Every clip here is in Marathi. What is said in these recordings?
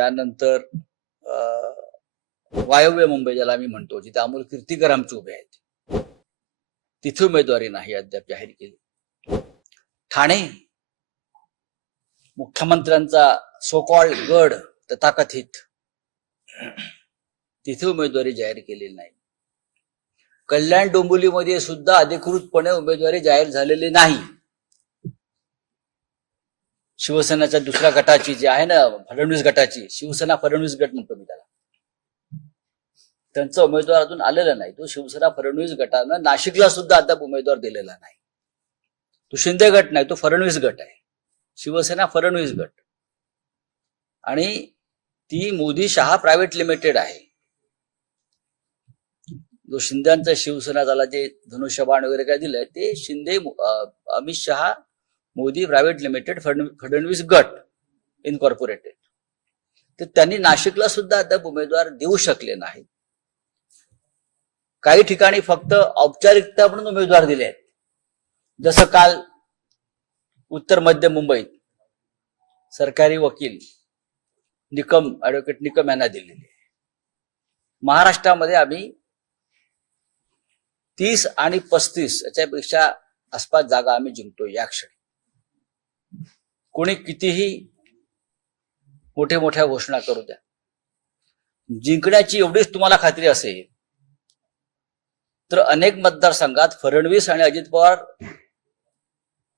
त्यानंतर अं, वायव्य मुंबई ज्याला आम्ही म्हणतो जिथे अमोल कीर्तीकर आमचे उभे आहेत. तिथे उमेदवारी नाही अद्याप जाहीर केली. ठाणे मुख्यमंत्र्यांचा सोकॉल गड तथाकथित तिथे उमेदवारी जाहीर केलेली नाही. कल्याण डोंबिवलीमध्ये सुद्धा अधिकृतपणे उमेदवारी जाहीर झालेली नाही. शिवसेनेच्या दुसऱ्या गटाची जी आहे ना फडणवीस गटाची शिवसेना फडणवीस गट म्हणतो मी त्याला. त्यांचा उमेदवार अजून आलेला नाही. तो शिवसेना फडणवीस गटानं नाशिकला सुद्धा अद्याप उमेदवार दिलेला नाही. तो शिंदे गट नाही तो फडणवीस गट आहे. शिवसेना फडणवीस गट. आणि ती मोदी शहा प्रायव्हेट लिमिटेड आहे. जो शिंद्यांचा शिवसेना झाला जे धनुष्यबाण वगैरे काय दिलंय ते शिंदे अमित शहा मोदी प्रायव्हेट लिमिटेड फडणवीस गट इनकॉर्पोरेटेड तर त्यांनी नाशिकला सुद्धा अद्याप उमेदवार देऊ शकले नाही काही ठिकाणी फक्त औपचारिकता म्हणून उमेदवार दिले आहेत. जसं काल उत्तर मध्य मुंबईत सरकारी वकील निकम ऍडव्होकेट निकम यांना दिलेली आहे. महाराष्ट्रामध्ये आम्ही तीस आणि पस्तीस याच्यापेक्षा आसपास जागा आम्ही जिंकतो या क्षणी. कोणी कितीही मोठे मोठ्या घोषणा करू द्या. जिंकण्याची एवढीच तुम्हाला खात्री असेल तर अनेक मतदारसंघात फडणवीस आणि अजित पवार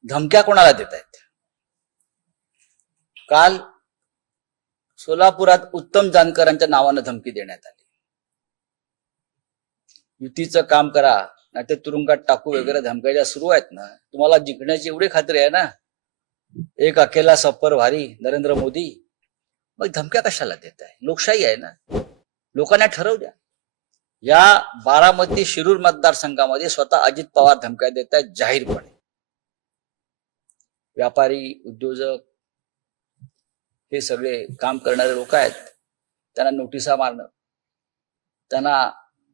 धमक्या कोणाला देत आहेत काल सोलापुरात उत्तम जानकरांच्या नावानं धमकी देण्यात आली. युतीचं काम करा नाही ते तुरुंगात टाकू वगैरे धमक्या सुरू आहेत ना तुम्हाला जिंकण्याची एवढी खात्री आहे ना? एक अकेला सप्पर भारी नरेंद्र मोदी. मग धमक्या कशाला देत आहे लोकशाही आहे ना? लोकांना ठरवू द्या. या बारामती शिरूर मतदारसंघामध्ये स्वतः अजित पवार धमक्या देत आहेत जाहीरपणे. व्यापारी उद्योजक हे सगळे काम करणारे लोक आहेत. त्यांना नोटिसा मारणं. त्यांना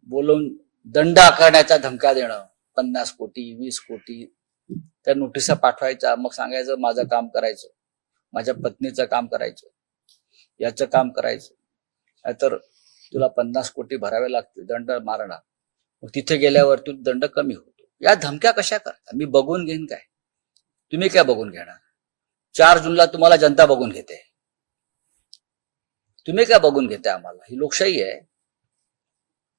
बोलवून दंड आकारण्याच्या धमक्या देणं. पन्नास कोटी वीस कोटी त्या नोटिसा पाठवायच्या मग सांगायचं माझं काम करायचं. माझ्या पत्नीचं काम करायचं. याचं काम करायचं. नाहीतर तुला पन्नास कोटी भरावे लागतील दंड मारणार. मग तिथे गेल्यावर तू दंड कमी होतो. या धमक्या कशा करता? मी बघून घेईन काय? तुम्ही काय बघून घेणार? चार जूनला तुम्हाला जनता बघून घेते. तुम्ही काय बघून घेते आम्हाला? ही लोकशाही आहे.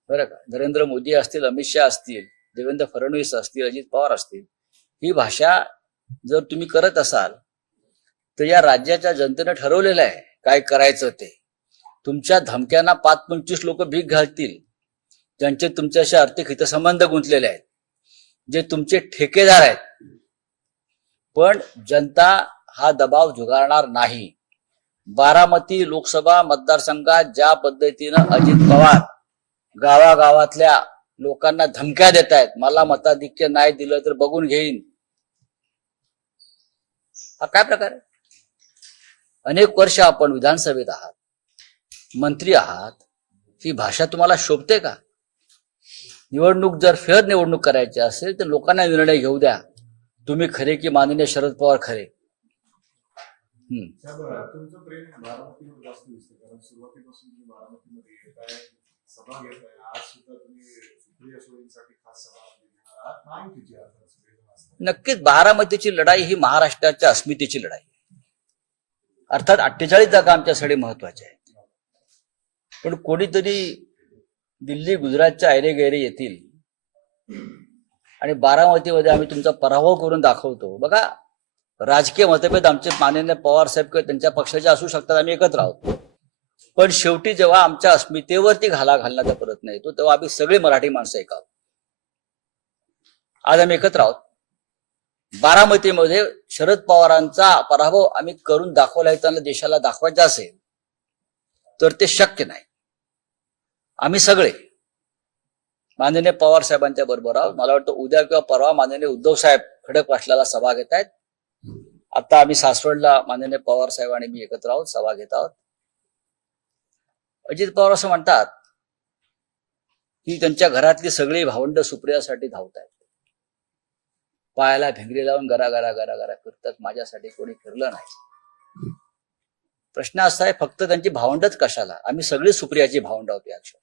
बरं का? नरेंद्र मोदी असतील अमित शहा असतील देवेंद्र फडणवीस असतील अजित पवार असतील ही भाषा जर तुम्ही करत असाल तर या राज्याच्या जनतेनं ठरवलेलं आहे काय करायचं ते. तुमच्या धमक्यांना पाच पंचवीस लोक भीक घालतील. ज्यांचे तुमच्याशी आर्थिक हितसंबंध गुंतलेले आहेत. जे तुमचे ठेकेदार आहेत. पण जनता हा दबाव झुगारणार नाही. बारामती लोकसभा मतदारसंघात ज्या पद्धतीनं अजित पवार गावागावातल्या लोकांना धमक्या देत आहेत मला मताधिक्य नाही दिलं तर बघून घेईन. हा काय प्रकार आहे? अनेक वर्ष आपण विधानसभेत आहात मंत्री आहात ही भाषा तुम्हाला शोभते का? निवडणूक जर फेर निवडणूक करायची असेल तर लोकांना निर्णय घेऊ द्या. तुम्ही खरे की माननीय शरद पवार खरे? हम्म. नक्कीच बारामतीची लढाई ही महाराष्ट्राच्या अस्मितेची लढाई अर्थात अठ्ठेचाळीस जागा आमच्यासाठी महत्त्वाच्या आहेत. पण कोणीतरी दिल्ली गुजरातच्या ऐरे गैरे येतील आणि बारामतीमध्ये आम्ही तुमचा पराभव करून दाखवतो. बघा राजकीय मतभेद आमचे माननीय पवार साहेब किंवा त्यांच्या पक्षाचे असू शकतात आम्ही एकत्र आहोत. पण शेवटी जेव्हा आमच्या अस्मितेवरती घाला घालण्याचा प्रयत्न येतो तेव्हा आम्ही सगळे मराठी माणसं एक आहोत. आज आम्ही एकत्र आहोत. बारामतीमध्ये शरद पवारांचा पराभव आम्ही करून दाखवला त्यांना देशाला दाखवायचा असेल तर ते शक्य नाही. आम्ही सगळे माननीय पवार साहेबांच्या बरोबर आहोत. मला वाटतं उद्या किंवा परवा माननीय उद्धव साहेब खडक वाचल्याला सभा घेत आहेत. आता आम्ही सासवडला माननीय पवार साहेब आणि मी एकत्र आहोत सभा घेत आहोत. अजित पवार असं म्हणतात की त्यांच्या घरातली सगळी भावंड सुप्रियासाठी धावत आहेत पायाला भेंगरी लावून गरा गरा गरा गरा करतात. माझ्यासाठी कोणी फिरलं नाही. प्रश्न असा आहे फक्त त्यांची भावंडच कशाला? आम्ही सगळी सुप्रियाची भावंड होती अक्षर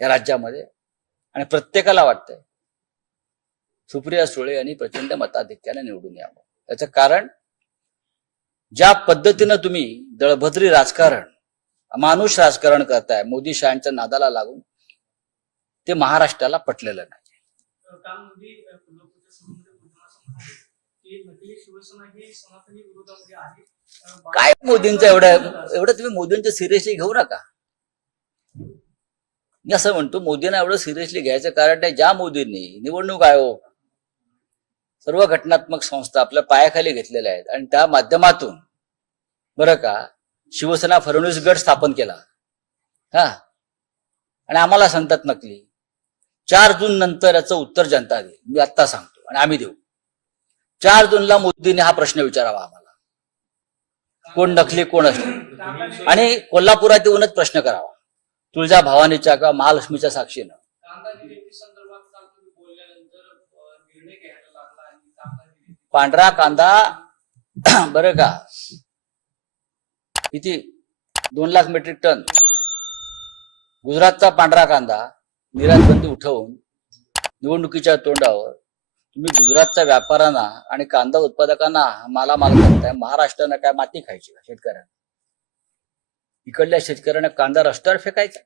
या राज्यामध्ये. आणि प्रत्येकाला वाटतंय सुप्रिया सुळे यांनी प्रचंड मताधिक्याने निवडून यावं. याचं कारण ज्या पद्धतीनं तुम्ही दळभद्री राजकारण मानुष राजकारण करताय मोदी शहाच्या नादाला लागून ते महाराष्ट्राला पटलेलं नाही काल मोदी अ, कोल्हापूरच्या सभेमध्ये बोलताना असं म्हणाले की नकली शिवसेना ही सनातनी विरोधामध्ये आहे अ, बा- काय मोदींचं एवढं एवढं तुम्ही मोदींचं सिरियसली घेऊ नका. मी असं म्हणतो मोदींना एवढं सिरियसली घ्यायचं कारण नाही ज्या मोदींनी निवडणूक आयोग सर्व घटनात्मक संस्था आपल्या पायाखाली घेतलेल्या आहेत आणि त्या माध्यमातून बरं का शिवसेना फडणवीस गट स्थापन केला. हा? आणि आम्हाला सांगतात नकली. चार जून नंतर याचं उत्तर जनता देईल. मी आत्ता सांगतो आणि आम्ही देऊ. चार जूनला मोदीने हा प्रश्न विचारावा आम्हाला. कोण नकली कोण असली. आणि कोल्हापुरात येऊनच प्रश्न करावा. तुळजा भवानीच्या किंवा महालक्ष्मीच्या साक्षीनं. पांढरा कांदा बरं का. किती? दोन लाख मेट्रिक टन. गुजरातचा पांढरा कांदा निर्यात बंदी उठवून निवडणुकीच्या तोंडावर तुम्ही गुजरातच्या व्यापाऱ्यांना आणि कांदा उत्पादकांना मालामाल करताय महाराष्ट्रानं काय माती खायची का शेतकऱ्यांना? इकडल्या शेतकऱ्यांना कांदा रस्त्यावर फेकायचा?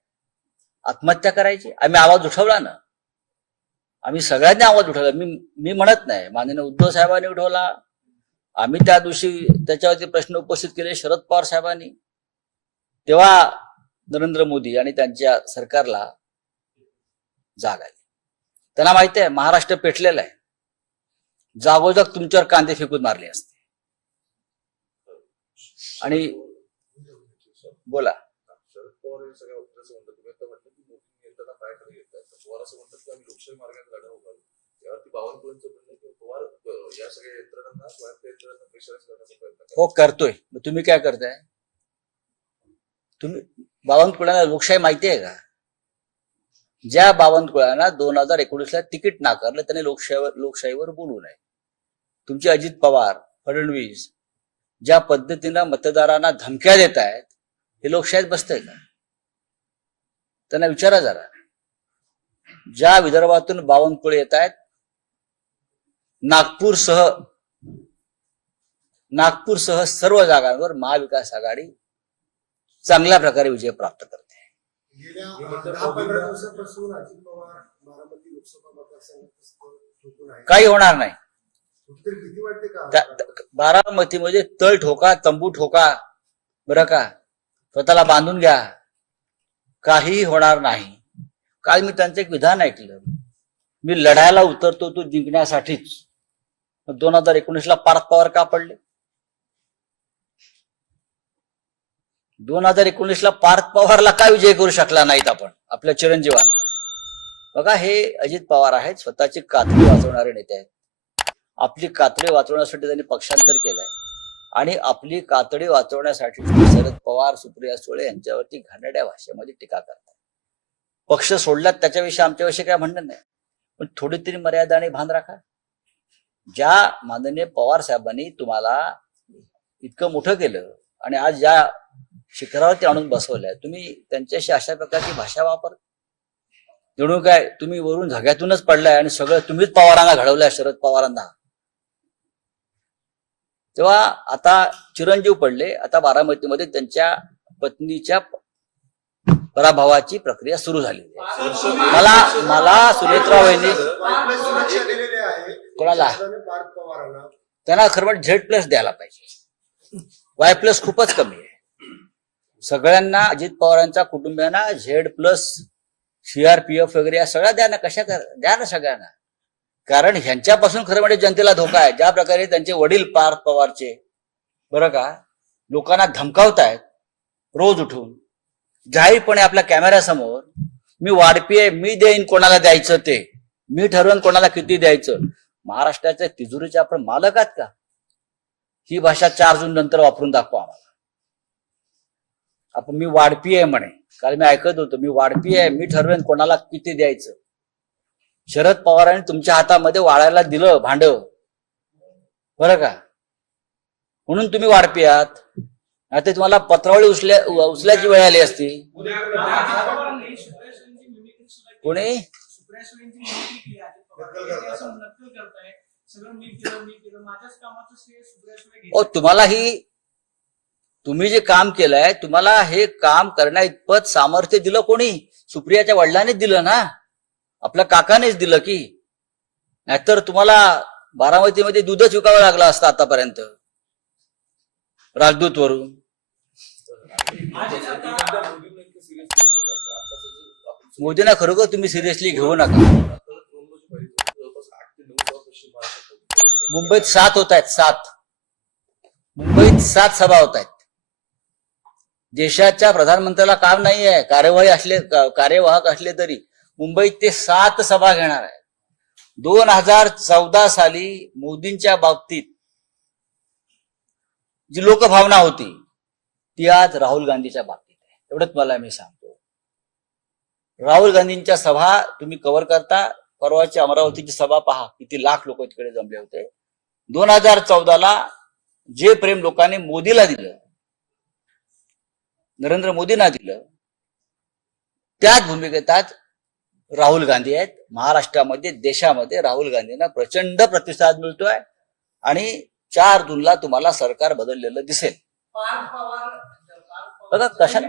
आत्महत्या करायची? आम्ही आवाज उठवला ना? आम्ही सगळ्यांनी आवाज उठवला. मी मी म्हणत नाही. माननीय उद्धव साहेबांनी उठवला. आम्ही त्या दिवशी त्याच्यावरती प्रश्न उपस्थित केले शरद पवार साहेबांनी. तेव्हा नरेंद्र मोदी आणि त्यांच्या सरकारला जाग आली. त्यांना माहिती आहे महाराष्ट्र पेटलेला आहे. जागोजाग तुमच्यावर कांदे फेकून मारले असते. आणि बोला. की आम्ही लोकशाही सगळ्या हो करतोय. मग तुम्ही काय करताय? तुम्ही बावनकुळ्यांना लोकशाही माहिती आहे का? ज्या बावनकुळांना दोन हजार एकोणीसला तिकीट नाकारलं त्याने लोकशाहीवर लोकशाहीवर बोलू नये तुमचे अजित पवार फडणवीस ज्या पद्धतीनं मतदारांना धमक्या देत आहेत हे लोकशाहीत बसतंय का? त्यांना विचारा जरा. ज्या विदर्भातून बावनकुळे येत आहेत नागपूरसह नागपूरसह सर्व जागांवर महाविकास आघाडी चांगल्या प्रकारे विजय प्राप्त करते गेल्या मी म्हणतो दहा पंधरा मोदींना- दिवसापासून अजित पवार बारामती लोकसभा मतदारसंघात झोपून आहे काही होणार नाही. कुठेतरी भीती वाटते का? बारामतीमध्ये तळ ठोका तंबू ठोका बरं का? स्वतःला बांधून घ्या. काही होणार नाही. काल मी त्यांचं एक विधान ऐकलं. मी लढायला उतरतो तो जिंकण्यासाठीच. दोन हजार एकोणीसला पार्थ पवार का पडले? दोन हजार एकोणीसला पार्थ पवारला काय विजय करू शकला नाहीत आपण आपल्या चिरंजीवांना. बघा हे अजित पवार आहेत स्वतःची कातडी वाचवणारे नेते आहेत. आपली कातडी वाचवण्यासाठी त्यांनी पक्षांतर केलंय. आणि आपली कातडी वाचवण्यासाठी शरद पवार सुप्रिया सुळे यांच्यावरती घाणेरड्या भाषेमध्ये टीका करतात. पक्ष सोडल्यात त्याच्याविषयी आमच्याविषयी काय म्हणणं नाही. पण थोडी तरी मर्यादा आणि भान राखा. ज्या माननीय पवार साहेबांनी तुम्हाला इतकं मोठं केलं आणि आज ज्या शिखरावरती आणून बसवल्या तुम्ही त्यांच्याशी अशा प्रकारची भाषा वापर. जणू काय तुम्ही वरून झग्यातूनच पडलाय आणि सगळं तुम्हीच पवारांना घडवलंय शरद पवारांना. तेव्हा आता चिरंजीव पडले आता बारामतीमध्ये त्यांच्या पत्नीच्या पराभवाची प्रक्रिया सुरू झाली. मला मला सुनेत्रा वहिनी कोणाला? त्यांना खरं म्हणजे झेड प्लस द्यायला पाहिजे. वाय प्लस खूपच कमी आहे. सगळ्यांना अजित पवारांच्या कुटुंबियांना झेड प्लस सीआरपीएफ वगैरे या सगळ्या द्या ना कशा कर द्या ना सगळ्यांना. कारण ह्यांच्यापासून खरं म्हणजे जनतेला धोका आहे. ज्या प्रकारे त्यांचे वडील पार्थ पवारचे बरं का लोकांना धमकावतायत रोज उठून. जाहीरपणे आपल्या कॅमेऱ्यासमोर मी वाढपीय मी देईन कोणाला द्यायचं ते. मी ठरवून कोणाला किती द्यायचं. महाराष्ट्राच्या तिजोरीचे आपण मालक आहात का? ही भाषा चार जून नंतर वापरून दाखवा आम्हाला. आपण मी वाढपी आहे म्हणे. काल मी ऐकत होतो मी वाढपी आहे मी ठरवेन कोणाला किती द्यायचं. शरद पवारांनी तुमच्या हातामध्ये वाळायला दिलं भांड बरं का? म्हणून तुम्ही वाढपी आहात. आता तुम्हाला पत्रावळी उचल्या उचल्याची वेळ आली असती. कोणी? ओ तुम्हाला ही तुम्ही जे काम केलंय तुम्हाला हे काम करण्या इतपत सामर्थ्य दिलं कोणी? सुप्रियाच्या वडिलांनीच दिलं ना? आपल्या काकानेच दिलं की? नाहीतर तुम्हाला बारामतीमध्ये दूधच विकावं लागलं असतं आतापर्यंत. राजदूत वरून मोदींना खरोखर तुम्ही सिरियसली घेऊ नका. मुंबईत सात होत आहेत सात. मुंबईत सात सभा होत आहेत. देशाच्या प्रधानमंत्र्याला काम नाही आहे कार्यवाही असले कार्यवाहक असले तरी. मुंबईत ते सात सभा घेणार आहे दोन हजार चौदा साली मोदींच्या बाबतीत जी लोकभावना होती ती आज राहुल गांधीच्या बाबतीत आहे. एवढंच मला मी सांगतो. राहुल गांधींच्या सभा तुम्ही कव्हर करता परवाची अमरावतीची सभा पहा किती लाख लोक तिकडे जमले होते. दोन हजार चौदाला जे प्रेम लोकांनी मोदीला दिलं नरेंद्र मोदींना दिलं. त्याच भूमिकेत आज राहुल गांधी आहेत. महाराष्ट्रामध्ये देशामध्ये राहुल गांधींना प्रचंड प्रतिसाद मिळतोय आणि चार जूनला तुम्हाला सरकार बदललेलं दिसेल. बघा, कशा-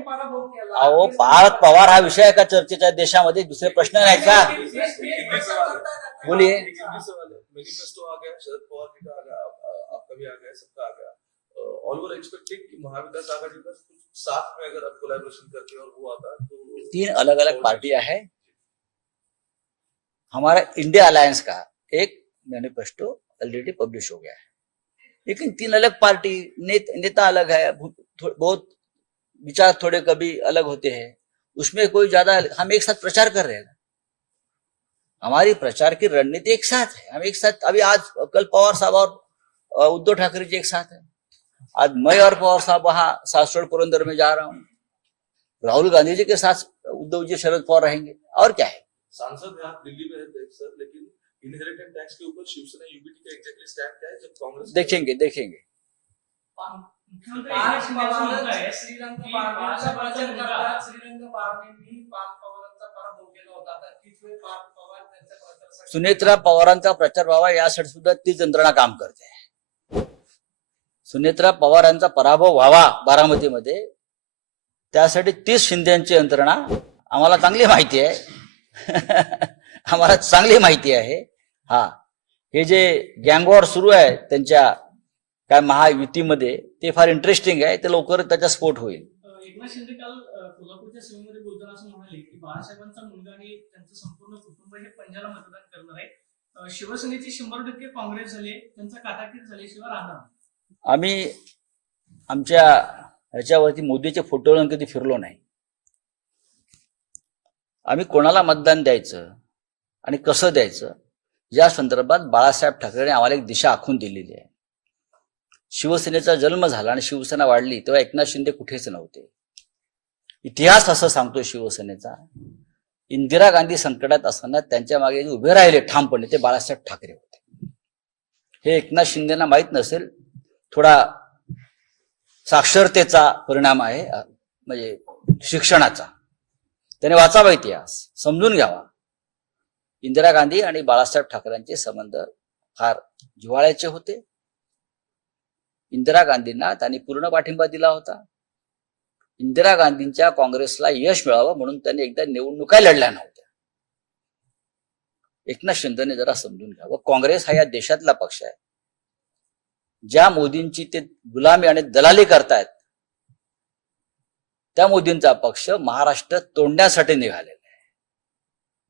अहो पार्थ पवार हा विषय आहे का चर्चेच्या देशामध्ये? दुसरे प्रश्न नाही का? बोलिये. ऑल एक्सपेक्टिंग महाविकास आघाड़ी साथ में अगर आप कोलैबोरेशन करते और वो आता तो तीन अलग अलग पार्टियाँ हैं। हमारा इंडिया अलायंस का एक मैनिफेस्टो ऑलरेडी पब्लिश हो गया है। लेकिन तीन अलग पार्टी नेत, नेता अलग है बहुत विचार थोड़े कभी अलग होते हैं। उसमें कोई ज़्यादा हम एक साथ प्रचार कर रहे हैं हमारी प्रचार की रणनीति एक साथ है। हम एक साथ अभी आज कल पवार साहब और उद्धव ठाकरे जी एक साथ है। आज मैं और पवार साहब वहाँ सासवड़ पुरंदर में जा रहा हूँ। राहुल गांधी जी के साथ उद्धव जी शरद पवार रहेंगे। और क्या है? सांसद है आप दिल्ली में रहते हैं सर लेकिन इनहेरिटेंस टैक्स के ऊपर शिवसेना यूबीटी का एग्जैक्टली स्टैंड क्या है जब कांग्रेस देखेंगे देखेंगे। सुनेत्रा पवारांचा प्रचार व्हावा यासाठी सुद्धा तीच यंत्रणा काम करते सुनेत्रा पवारांचा पराभव व्हावा बारामतीमध्ये. त्यासाठी तीस शिंद्यांची यंत्रणा आम्हाला चांगली माहिती आहे. आम्हाला चांगली माहिती आहे. हा. हे जे गँगवॉर सुरू आहे त्यांच्या काय महायुतीमध्ये ते फार इंटरेस्टिंग आहे. ते लवकर त्याचा स्फोट होईल. एकनाथ शिंदे काल कोल्हापूरच्या सभेमध्ये बोलताना असं म्हणाले की बाळासाहेबांचा मुलगा आणि त्यांचं संपूर्ण कुटुंब हे पंजाला मतदान करणार आहे. शिवसेनेचे शंभर टक्के काँग्रेस झाले त्यांचा काटाकीर झाले शिवाय राहणार आम्ही आमच्या ह्याच्यावरती मोदीचे फोटो लावून कधी फिरलो नाही. आम्ही कोणाला मतदान द्यायचं आणि कसं द्यायचं या संदर्भात बाळासाहेब ठाकरेने आम्हाला एक दिशा आखून दिलेली आहे. शिवसेनेचा जन्म झाला आणि शिवसेना वाढली तेव्हा एकनाथ शिंदे कुठेच नव्हते. इतिहास असं सांगतो शिवसेनेचा. इंदिरा गांधी संकटात असताना त्यांच्या मागे उभे राहिले ठामपणे ते बाळासाहेब ठाकरे होते. हे एकनाथ शिंदेना माहीत नसेल थोडा साक्षरतेचा परिणाम आहे म्हणजे शिक्षणाचा. त्याने वाचावा इतिहास समजून घ्यावा. इंदिरा गांधी आणि बाळासाहेब ठाकरेंचे संबंध फार जिव्हाळ्याचे होते. इंदिरा गांधींना त्यांनी पूर्ण पाठिंबा दिला होता. इंदिरा गांधींच्या काँग्रेसला यश मिळावं म्हणून त्यांनी एकदा निवडणुका लढल्या नव्हत्या. एकनाथ शिंदेने जरा समजून घ्यावं. काँग्रेस हा या देशातला पक्ष आहे. ज्या मोदींची ते गुलामी आणि दलाली करतायत त्या मोदींचा पक्ष महाराष्ट्र तोडण्यासाठी निघालेला आहे.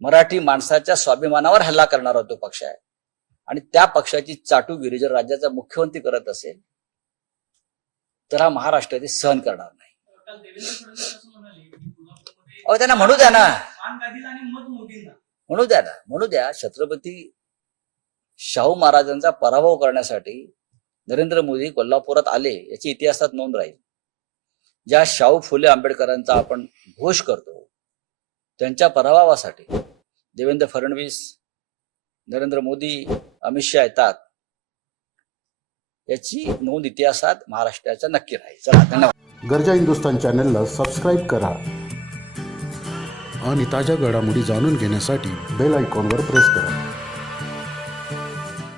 मराठी माणसाच्या स्वाभिमानावर हल्ला करणारा तो पक्ष आहे. आणि त्या पक्षाची चाटूगिरी जर राज्याचा मुख्यमंत्री करत असेल तर हा महाराष्ट्र ते सहन करणार नाही. अहो त्यांना म्हणू द्या ना. म्हणू द्या ना. म्हणू द्या. छत्रपती शाहू महाराजांचा पराभव करण्यासाठी नरेंद्र मोदी कोल्हापुरात आले याची इतिहासात नोंद राहील. ज्या शाहू फुले आंबेडकरांचा आपण घोष करतो त्यांच्या पराभवासाठी देवेंद्र फडणवीस नरेंद्र मोदी अमित शहा येतात याची नोंद इतिहासात महाराष्ट्राच्या नक्की राहील. चला धन्यवाद. गरजा हिंदुस्तान चॅनलला सबस्क्राईब करा आणि ताज्या घडामोडी जाणून घेण्यासाठी बेल आयकॉनवर प्रेस करा.